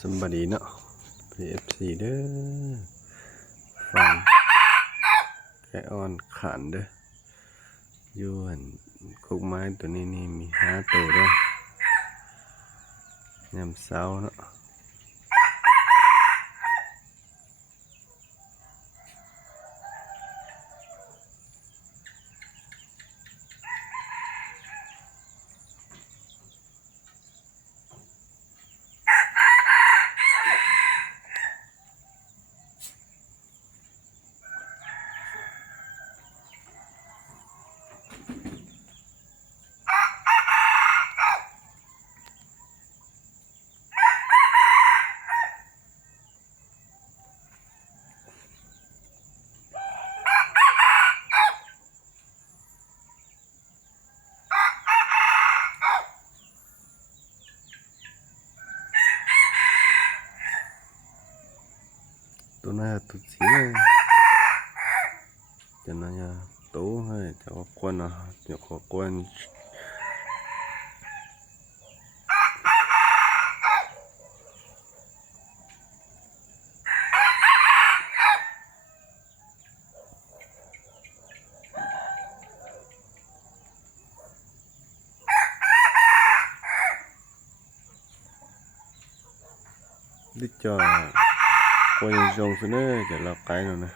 สมบัติเนาะ PFC เด้อฟังแกะอ่อนขานเด้ออยู่หันคุกไม้ตัวนี้นี่มี5 ตัวเด้อยามเช้าเนาะตัวน่าตุเสียจะน่าจะโตให้จะว่าควนอ่ะจะขอควนดิจ่อควนยังจงเสนอจะรับไกลหน่อยนะ